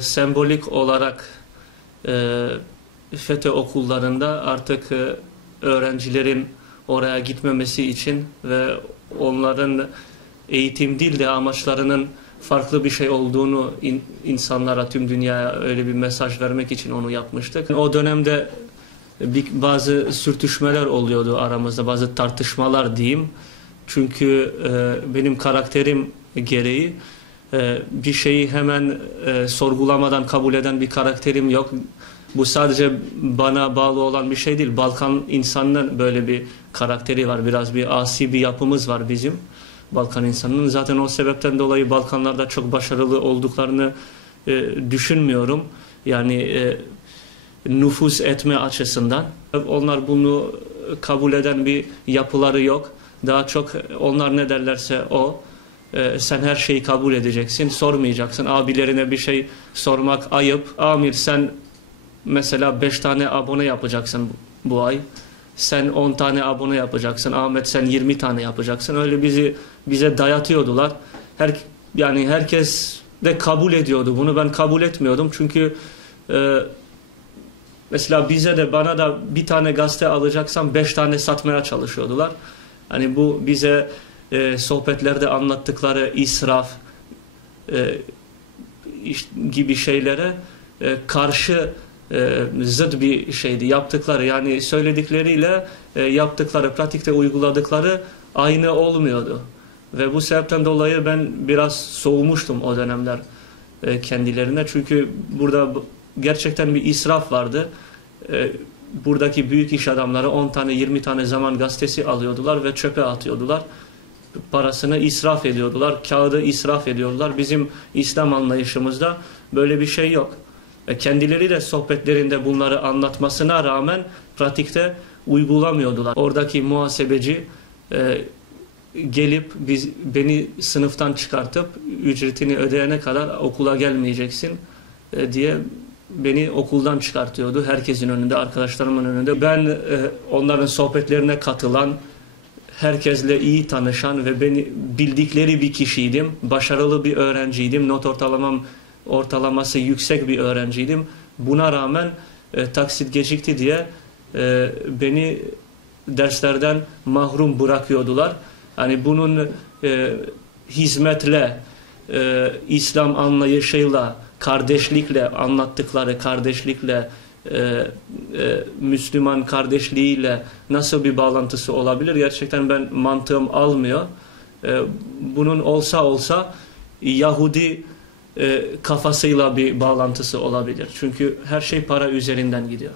Sembolik olarak FETÖ okullarında artık öğrencilerin oraya gitmemesi için ve onların eğitim değil de amaçlarının farklı bir şey olduğunu insanlara, tüm dünyaya öyle bir mesaj vermek için onu yapmıştık. O dönemde bazı sürtüşmeler oluyordu aramızda, bazı tartışmalar diyeyim. Çünkü benim karakterim gereği bir şeyi hemen sorgulamadan kabul eden bir karakterim yok. Bu sadece bana bağlı olan bir şey değil. Balkan insanının böyle bir karakteri var. Biraz bir asi bir yapımız var bizim. Balkan insanının. Zaten o sebepten dolayı Balkanlarda çok başarılı olduklarını düşünmüyorum. Yani nüfuz etme açısından. Onlar bunu kabul eden bir yapıları yok. Daha çok onlar ne derlerse o. Sen her şeyi kabul edeceksin, sormayacaksın. Abilerine bir şey sormak ayıp. Amir sen mesela 5 tane abone yapacaksın bu ay. Sen 10 tane abone yapacaksın. Ahmet sen 20 tane yapacaksın. Öyle bize dayatıyordular. Yani herkes de kabul ediyordu. Bunu ben kabul etmiyordum. Çünkü mesela bize de bana da bir tane gazete alacaksam 5 tane satmaya çalışıyordular. Hani bu bize sohbetlerde anlattıkları israf gibi şeylere karşı zıt bir şeydi. Yaptıkları yani söyledikleriyle yaptıkları, pratikte uyguladıkları aynı olmuyordu. Ve bu sebepten dolayı ben biraz soğumuştum o dönemler kendilerine. Çünkü burada gerçekten bir israf vardı. Buradaki büyük iş adamları 10 tane 20 tane Zaman Gazetesi alıyordular ve çöpe atıyordular. Parasını israf ediyordular, kağıdı israf ediyordular. Bizim İslam anlayışımızda böyle bir şey yok. Kendileri de sohbetlerinde bunları anlatmasına rağmen pratikte uygulamıyordular. Oradaki muhasebeci gelip beni sınıftan çıkartıp ücretini ödeyene kadar okula gelmeyeceksin diye beni okuldan çıkartıyordu. Herkesin önünde, arkadaşlarımın önünde. Ben onların sohbetlerine katılan, herkesle iyi tanışan ve beni bildikleri bir kişiydim. Başarılı bir öğrenciydim. Not ortalaması yüksek bir öğrenciydim. Buna rağmen taksit gecikti diye beni derslerden mahrum bırakıyordular. Hani bunun hizmetle, İslam anlayışıyla, kardeşlikle anlattıkları, kardeşlikle, Müslüman kardeşliğiyle nasıl bir bağlantısı olabilir? Gerçekten ben mantığım almıyor. Bunun olsa Yahudi kafasıyla bir bağlantısı olabilir. Çünkü her şey para üzerinden gidiyor.